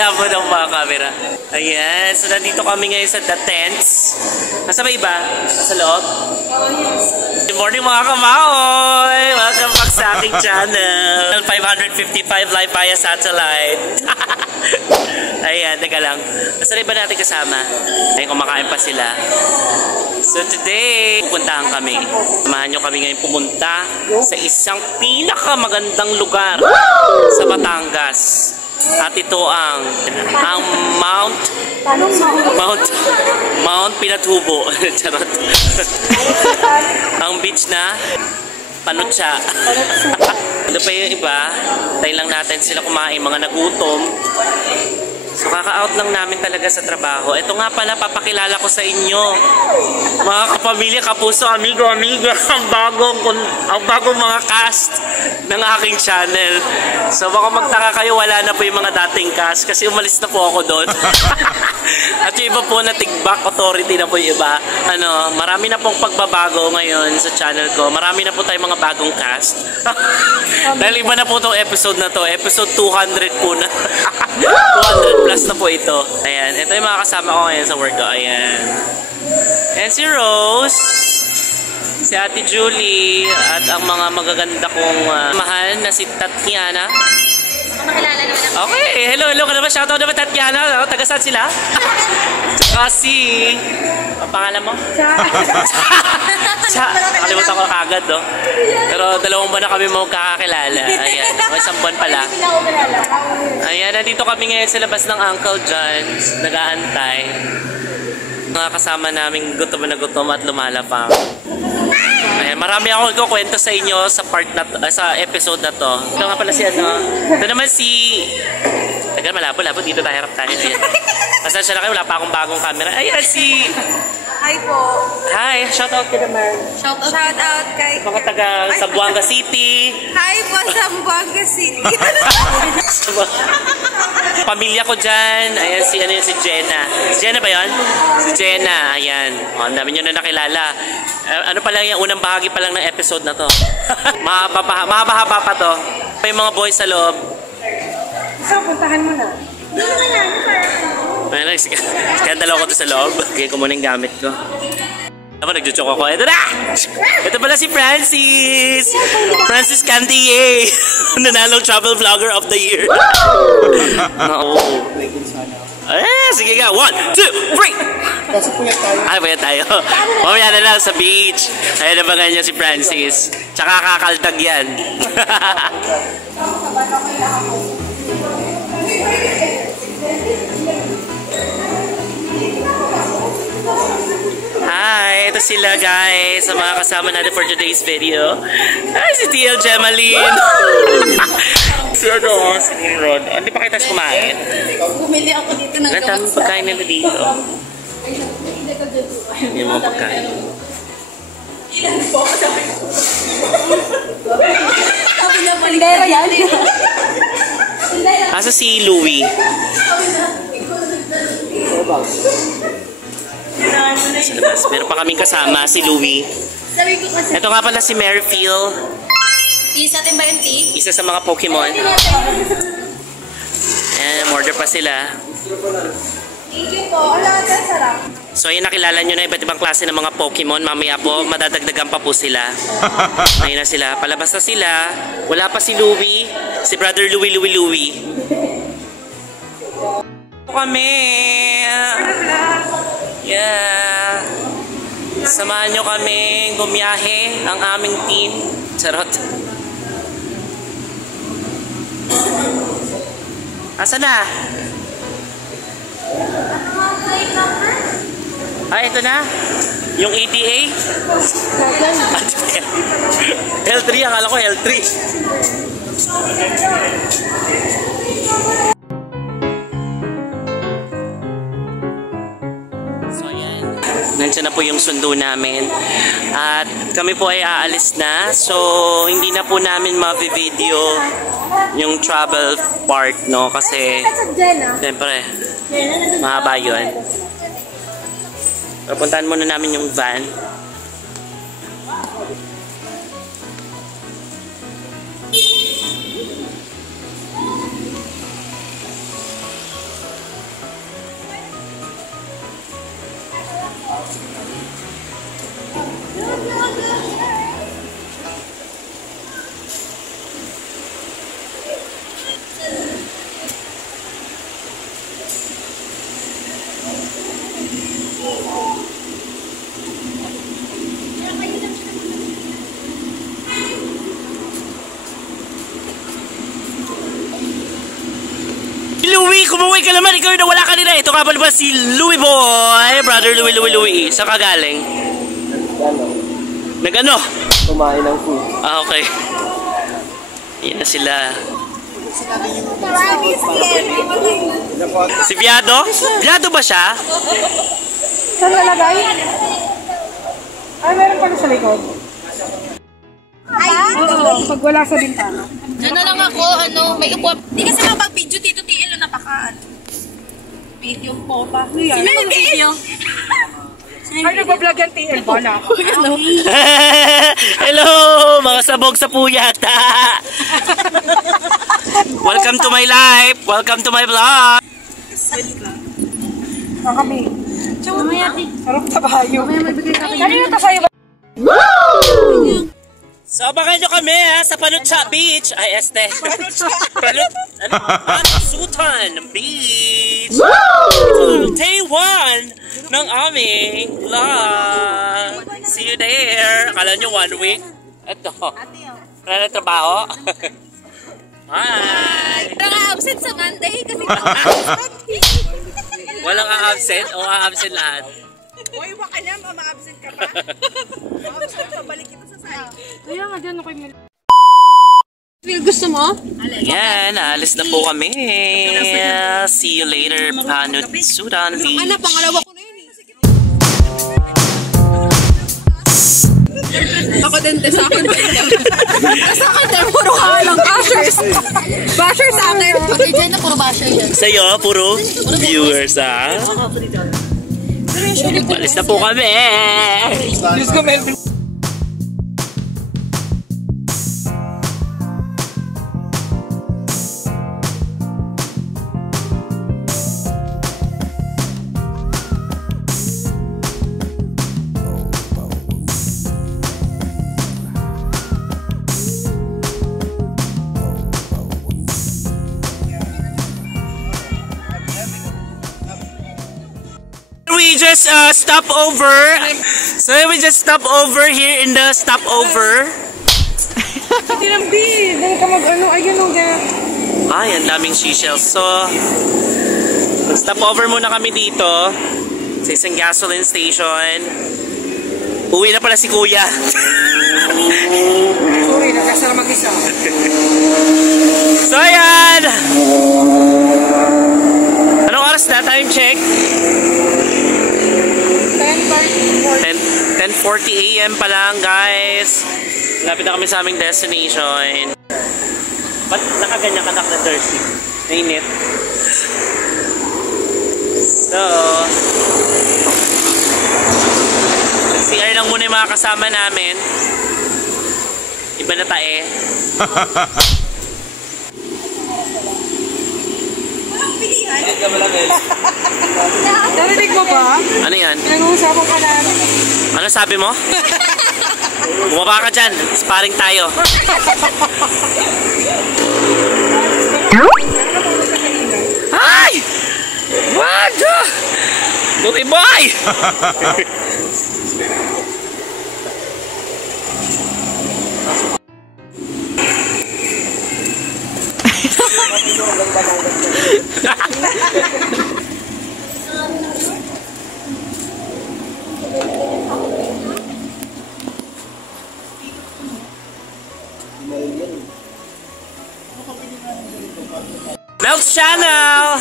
labo ng mga camera. Ayan. So, nandito kami ngayon sa The Tents. Nasa ba iba? Nasa loob? Good morning mga kamaoy! Welcome back sa aking channel. 555 live via satellite. Ayan, teka lang. Nasa ba natin kasama? Ay, kumakain pa sila. So today, pupuntahan kami. Samahan nyo kami ngayon pumunta sa isang pinakamagandang lugar sa Batangas. At ito ang Mount Pinatubo. Charot. Ang beach na Panutsa. Ano pa yung iba? Tayo lang natin sila kumain, mga nagutom. So kaka-out lang namin talaga sa trabaho. Ito nga pala, papakilala ko sa inyo. Mga kapamilya, kapuso, amigo, amiga, ang bagong mga cast ng aking channel. So baka magtaka kayo, wala na po yung mga dating cast kasi umalis na po ako doon. At yung iba po na tig-back authority na po yung iba. Marami na pong pagbabago ngayon sa channel ko. Marami na po tayong mga bagong cast. Dahil iba na po itong episode na to. Episode 200 po na. 200 plus na po ito. Ayan. Ito yung mga kasama ko ngayon sa work ko. Ayan. Ayan si Rose. Si Ate Julie. At ang mga magaganda kong mahal na si Tatiana. Makilala naman ako. Okay. Hello ka naman. Shoutout naman Tatiana. Taga saan sila? Tsaka si... Ang pangalan mo? Nakalimutan ko kagad, no? Pero 2 buwan na kami magkakakilala. Ayan. Isang buwan pala. Ayan, nandito kami ngayon sa labas ng Uncle John's. Nag-aantay. Mga kasama namin gutom na gutom at lumalapang. Ayan, marami akong ikukwento sa inyo sa sa episode na to. Ito nga pala si Ito naman si... Tagal, malabo-labo. Dito tayo, harap tayo. Ayan. Pasensya na kayo, wala pa akong bagong camera. Ayan si... Hi po. Hi, shoutout ka naman. Shoutout kay... Mga taga Zamboanga City. Hi po, Zamboanga City. Pamilya ko dyan. Ayan si Jenna. Si Jenna ba yun? Si Jenna. Ayan. Ang dami nyo na nakilala. Ano pa lang yung unang bahagi pa lang ng episode na to. Mahaba pa to. May mga boys sa loob. So, puntahan mo na. Ayun, skandalo ko to sa loob. Kaya ko muna yung gamit ko. Ako, nagjutsok ako. Ito na! Ito pala si Francis! Francis Cantier! Nanalong travel vlogger of the year. Oo. Sige nga. 1, 2, 3! Ay, payat tayo. Mamaya na lang sa beach. Ayun, nabangan niya si Francis. Tsaka kakaldag yan. Hi, ito sila guys sa mga kasama natin for today's video. Hi, si TL Gemaline. Si Rod. Hindi pa kita kumain. Bumili ako dito ng gawas. Ang pagkain nila dito. Yung mga pagkain. Ilan po? Sabi na palindera yan. Asa si Louie? Sa labas. Meron pa kaming kasama, si Louie. Ito nga pala si Merrifield. Isa din ba yung tea? Isa sa mga Pokemon. Ayan, order pa sila. Thank you po. Ala, sarap. So ayun, nakilala nyo na iba't ibang klase ng mga Pokemon. Mamaya po, madadagdagan pa po sila. Ayun na sila. Palabas na sila. Wala pa si Louie. Si brother Louie. Kami. Yeah. Samahan nyo kami gumiyahe ang aming team. Charot. Asa na? Ito na. Yung ETA. L3. Akala ko L3. Nandiyan na po yung sundo namin. At kami po ay aalis na. So, hindi na po namin ma-video yung travel part, no? Kasi, siyempre, mahaba yun. Papuntahan muna namin yung van. kumuwi ka naman. Ikaw yung nawala kanina. Ito ka ba si Louie Boy? Brother Louie. Saan ka galing? Nag-ano? Kumain ng food. Ah, okay. Yan na sila. Si Biado? Biado ba siya? Saan lalagay? Ay, meron pala sa likod. Oo, pag wala sa bintana. Diyan na lang ako, may upo. Hindi kasi mapag-video dito, TL, napaka, video po pa. Sino yung video? Ay, nagbablog yan TL ba na? Hello, mga sabog sa puyata. Welcome to my life. Welcome to my vlog. Kami. Sarap tabayo. Kanina to sa'yo ba? So, abangan nyo kami sa Panutsa Beach. Ay, Sultan Beach. Day 1 ng aming vlog. See you there. Akala nyo 1 week? Ito. Wala na trabaho? Hi! Parang absent sa Monday kasi Walang a-absent o a-absent lahat? Uy, waka na, ma-absent ka pa. Ma-absent ka, balik kita sa side. Kaya nga dyan ako yung... Feel gusto mo? Yan, alis na po kami. See you later, Panutsudan Beach. Pangalawa ko na yun eh. Ako din, sa akin din. Sa akin din, puro halang bashers. Bashers sa akin. Pati dyan na puro basher yan. Sa'yo, puro viewers, ha? Alis na po kami. Diyos ko, Melvin. We just stop over. So we just stop over here in the stopover. Tinambi, dahil ka mag-ano, ayun o dyan. Ay, ang daming seashells. So, stop over muna kami dito sa isang gasoline station. Uwi na pala si Kuya. Sorry, nagkasara mag-isa. So, ayan. Anong oras na? Time check. 10:40 AM pa lang, guys. Lapit na kami sa aming destination. Ba't nakaganyan ka na Jersey? Nainit. So, CR lang muna yung mga kasama namin. Iba na tae. Narinig mo ba? Ano yan? Nag-uusapan ka namin. Ano sabi mo? Bumaba ka dyan. Sparring tayo. Ay! Wag! Buti boy! Mel's Channel!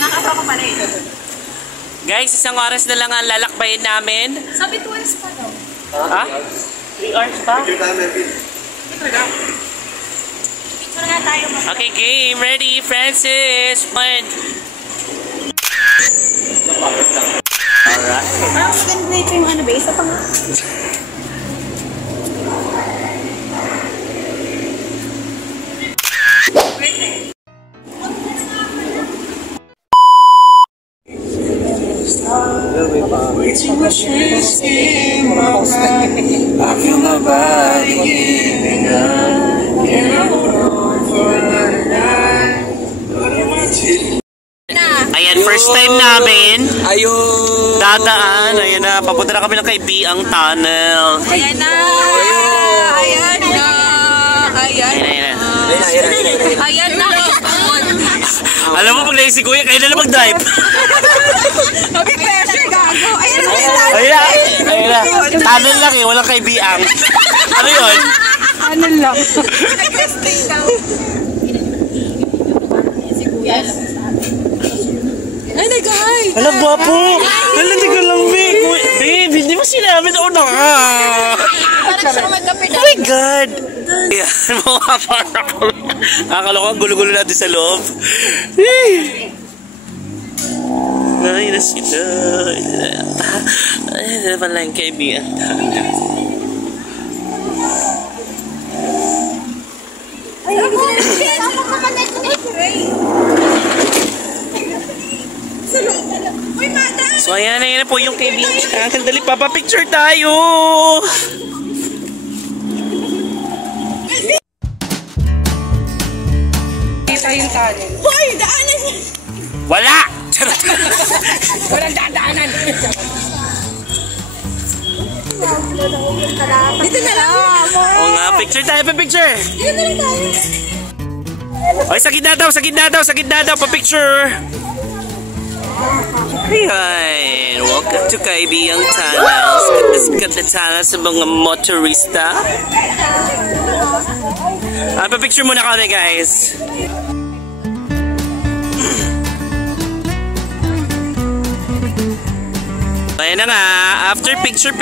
Nakasama ko pala eh. Guys, isang oras na lang ang lalakbayin namin. Sabi twice pa daw. Ha? 3 hours pa? Picture na tayo. Okay, game. Ready, Francis. One. Alright. Parang ganda ito yung ano ba? Isa pa nga. Ayan, first time namin. Ayun! Dadaan. Ayan na, papunta na kami ng Kaibiang Tunnel. Ayan na! Ayan na! Ayan Ayan na, ayan na. na! Ayan na! Alam mo, pag kayo si Kuya, kayo na lang mag-drive. Okay, pressure, gago. Ayun na, Ayun na. Tunnel lang eh, walang kaibiang. Ano yun? ano lang. Nag-testing daw. Ay, nag-hi. Alam, gwapo. Alam, di ko lang, babe. Babe, hindi mo sinabi na una ka. Parang siya magkape Oh my God. Yan, mga parang ako. Akala ko ang gulo-gulo natin sa loob. Ay, na sila. Ay, naman lang kaibigan. Ay, ako kapatid ko Sa loob. Uy, madam. So, ayan na po yung kaibigan. Dali, papapicture tayo. Kita yung tunnel. Hoy, daanan niya. Wala! Walang dadaanan. Dito na lang. Oo nga, picture tayo, pa-picture. Dito na lang tayo. Oy, sa gitna daw, pa-picture. Ayan, welcome to Kaibiang Tunnels. Sikat na tunnels sa mga motorista. Pa-picture muna kami, guys. Ayan na nga, after picture,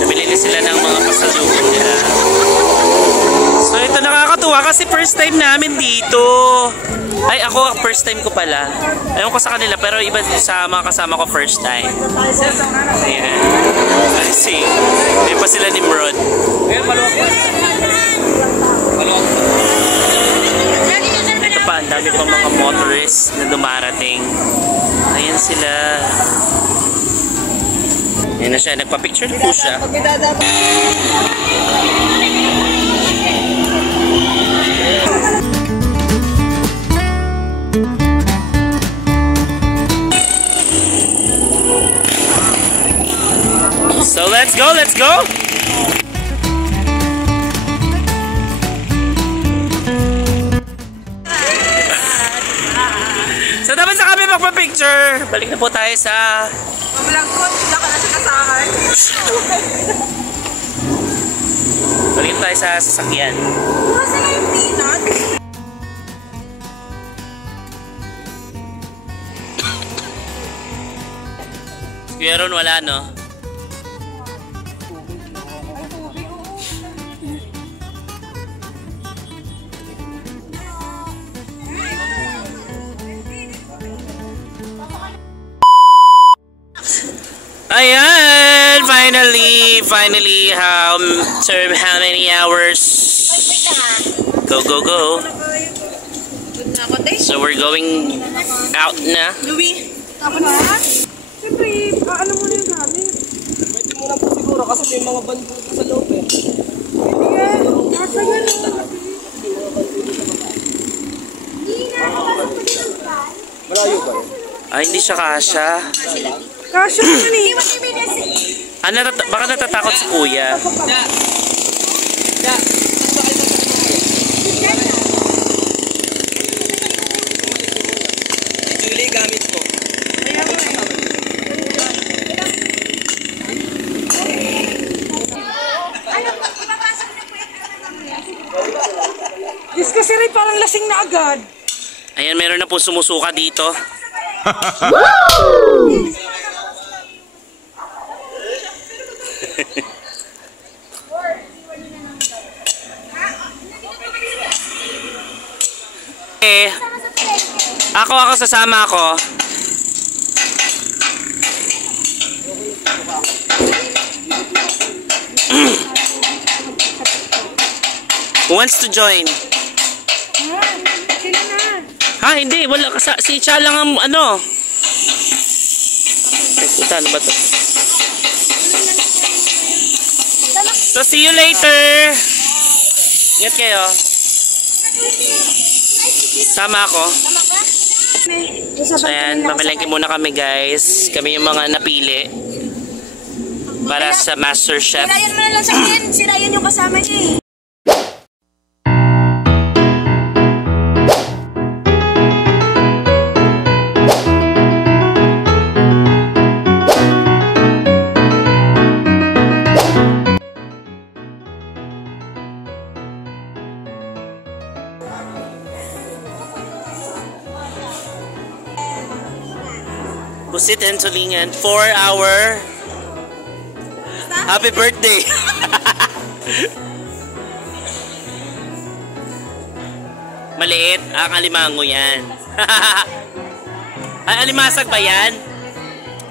nabili na sila ng mga pasalubong nila. So ito nakakatuwa kasi first time namin dito. Ay ako, first time ko pala. Ayaw ko sa kanila pero iba sa mga kasama ko first time. Ayan. I see. May pa sila ni Mrod. Ito pa, ang dami pa mga motorists na dumarating. Ayan sila. Ayan na siya, nagpa-picture po siya. So let's go, let's go! So dapat sa kami magpa-picture. Balik na po tayo sa... Mamalangkot, wala ka na sa kasahan. Balik na tayo sa sasakyan. Kasi na yung peanut. Kuya Ron, wala no? Ayan! Finally, how many hours? Go. Good na ako, te. So we're going out na. Louie. Tapos na? Siyempre, ano mo na yung gamit? Pwede mo lang po siguro kasi may mga bando sa loob eh. Hindi yan. Nasa gano'n. Malayo ba? Ay, hindi siya kasha. Kasha na ni. Baka natatakot si kuya. Julie, gamit mo. Diyos ko, si Ray parang lasing na agad. Ayan, meron na po sumusuka dito. Ako sasama ako. Who wants to join? Sino na? Ha, hindi. Wala. Si Cha lang ang ano. Ay, puta, ano ba to? So, see you later. Ingat kayo. Sama ako. So, ayan. Mamalengke muna kami, guys. Kami yung mga napili para sa MasterChef. Sirayan mo na lang sa akin. Sirayan yung kasama niya eh. Pansit and tulingan for our happy birthday. Maliit ang alimango yan. Ay, alimasag ba yan?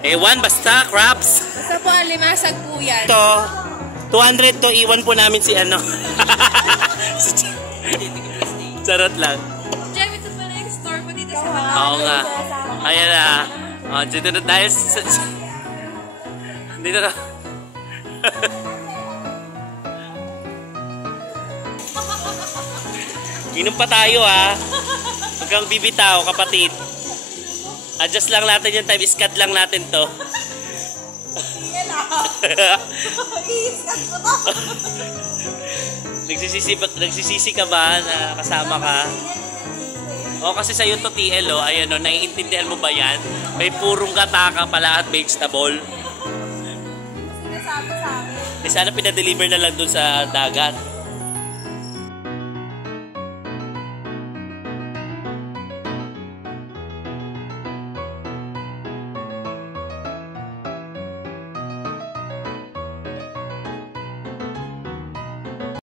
Ewan, basta, crabs. Basta po, alimasag po yan. Ito, 200 to, iwan po namin si ano. Charot lang. Jem, ito pala yung store mo dito sa Oo nga. Ayan na. Oh, dito na tayo dito na. Inom pa tayo ha. Huwag kang bibitaw, kapatid. Adjust lang natin yung time. Iskat lang natin to. Nagsisisi ka ba na kasama ka? O kasi sa'yo to TL o. Ayan o, naiintindihan mo ba yan? May purong gata ka pala at vegetable. sinasabi sa akin. Sana pinadeliver na lang dun sa dagat.